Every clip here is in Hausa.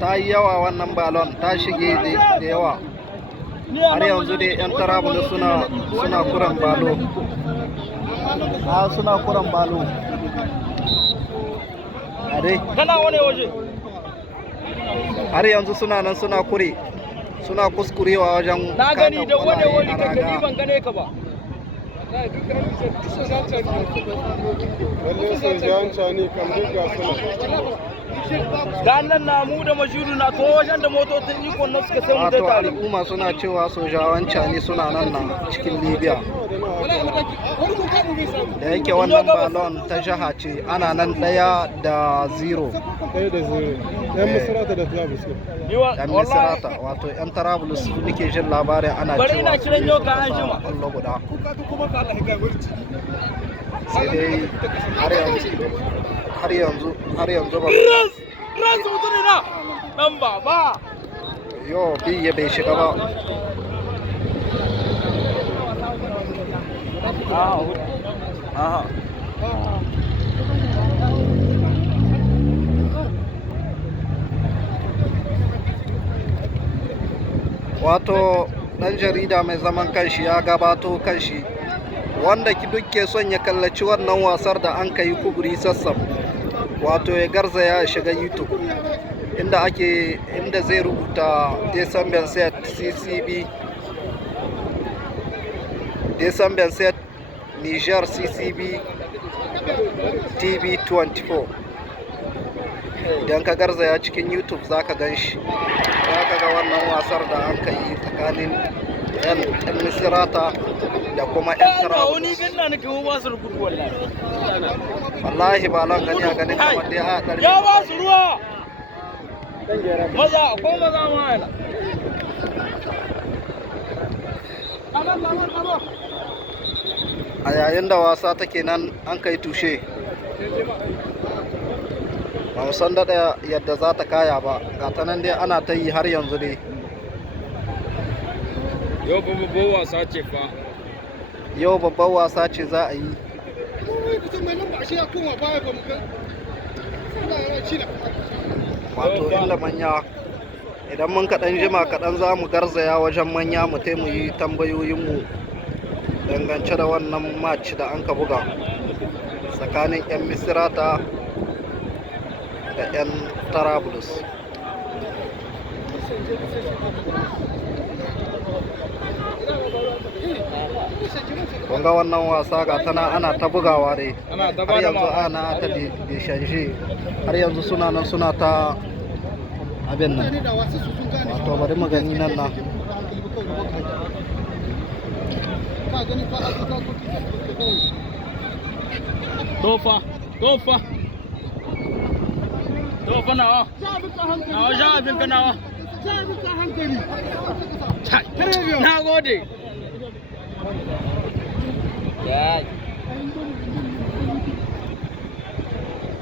ta yi yawa wannan balon ta shige da yawa. Har yanzu dai 'yan Tarabulus suna kuran balo. Suna kuran balo. Kana wani waje? Har yanzu suna nan suna kuskurewa wajen na gani da wani ka gani ban gane ka ba. Ganan namu da mashiru na to wajen da motocin ikon na suka sai mutai tare. Al'umma suna cewa sojawan cani suna nan na cikin Libya. Da yake wannan balon ta jaha ce ana nan 1-0. 'Yan Misrata da Trablus. 'Yan Misrata wato 'yan Trablus nake jin labarin ana cewa bari ina kiran yau ka an jima. Allah guda. Sai dai har yanzu ba. Ran mutu ne na dan baba. Yo biye bai shiga ba. Aha. Wato ɗan jarida mai zaman kanshi ya gabato kanshi wanda duk ke son ya kallaci wannan wasar da an kai kuburi sassan wato ya garzaya ya shiga YouTube inda zai rubuta December set CCB December set Niger CCB TV 24. Idan ka garzaya cikin YouTube za ka gan shi, za ka ga wannan wasar da an ka yi tsakanin 'yan Misrata da kuma 'yan Tarabulus. Wallahi ba lan gani a ganin kamar dai a ɗari. Ya ba su ruwa! Maza, akwai maza ma yana. A yayin da wasa take nan an kai tushe. Ba mu san daɗa yadda za ta kaya ba, ga ta nan dai ana ta yi har yanzu dai. Yau babban wasa ce fa. Yau babban wasa ce za a yi. Wato inda manya, idan mun kaɗan jima kaɗan za mu garzaya wajen manya mu mu yi tambayoyinmu dangance da wannan match da an ka buga tsakanin 'yan Misrata da 'yan Tarabulus. Kunga wannan wasa ga tana ana ta bugawa dai har yanzu ana ta deshanje, har yanzu suna nan suna ta abin nan. Wato bari mu gani nan na tofa nawa sha abin ka nawa. Na gode.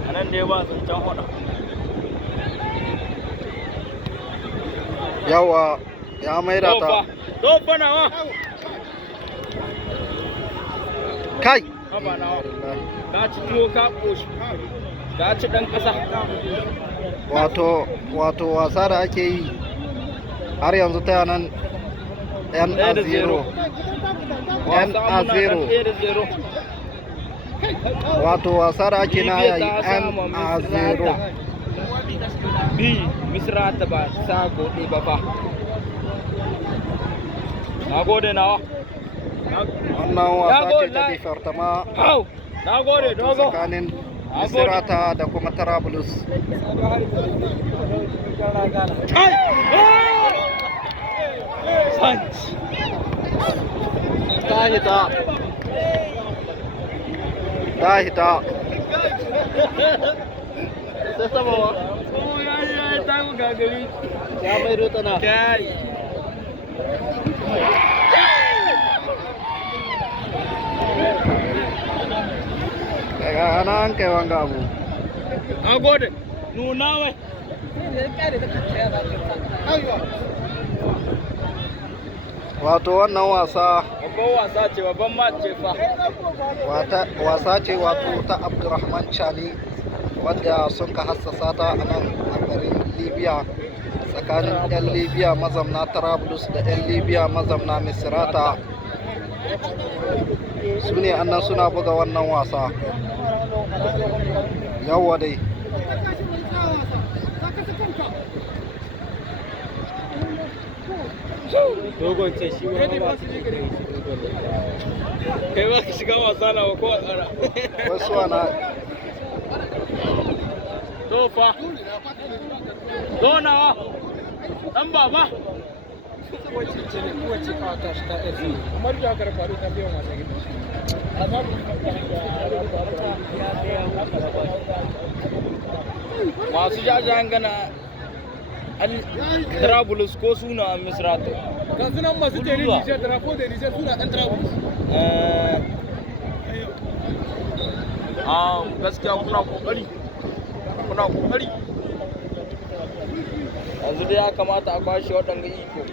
A nan da ya ba zancen hoda. yawa ya maida ta. Tofa nawa. Kai! Haba nawa. Ka ci tuwo ka ƙoshi. Ka ci ɗan ƙasa. Wato wasa da ake yi har yanzu ta nan NA0. Wato wasa da ake na yayi NA0. Bi Misrata ba sa gode ba fa. Na gode nawa. Wannan wasa ce ta Departement na gode dogo tsakanin Misrata da kuma Tarabulus. Ta hita. Sai sama wa? ta ku gagari. Ya mai rutana. Kai. Daga ana an kai wanga abu. Na gode. Nuna mai. Wato wannan wasa babban wasa ce, babban match ce fa. Wasa ce wato ta Abdurrahman Chani wadda sun ka hassasa ta a nan a garin Libya tsakanin 'yan Libya mazamna Trablus da 'yan Libya mazamna Misrata. Su ne annan suna buga wannan wasa. Yawwa dai. dogon ce shi wani ba su kai ba ka shiga wasa na ko a tsara Wasu ana tofa donawa dan baba wacce ka ta shi ta ɗari kamar da aka faru ta biyan wasa gida masu jajayen gana Trablus ko suna Misrata ga sunan masu jeri Niger da ko da Niger suna ɗan Trablus gaskiya kuna kokari yanzu dai ya kamata a kwashe waɗanda iko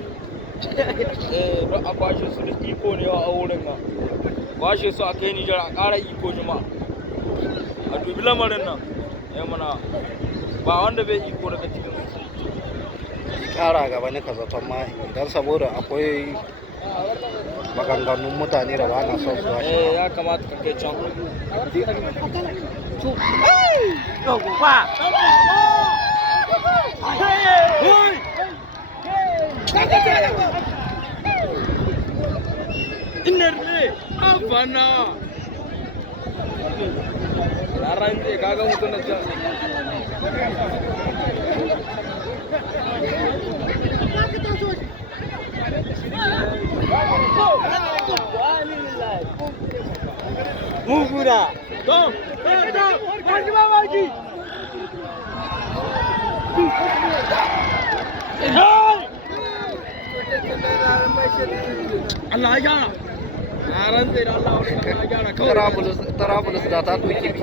don a kwashe su da iko ne a wurin nan kwashe su a kai Nijar a ƙara iko jama'a a dubi lamarin nan ya mana ba wanda bai iko daga cikin su ƙara gaba ne ka zaton ma idan saboda akwai maganganun mutane da ba na son su washe. ya kamata ka kai can Inerle abana yaran ce kaga mutum na can Mugura Tom Maji Maji Allah ya gyara yaran zai da Allah ya gyara kawai Trablus da ta doki bi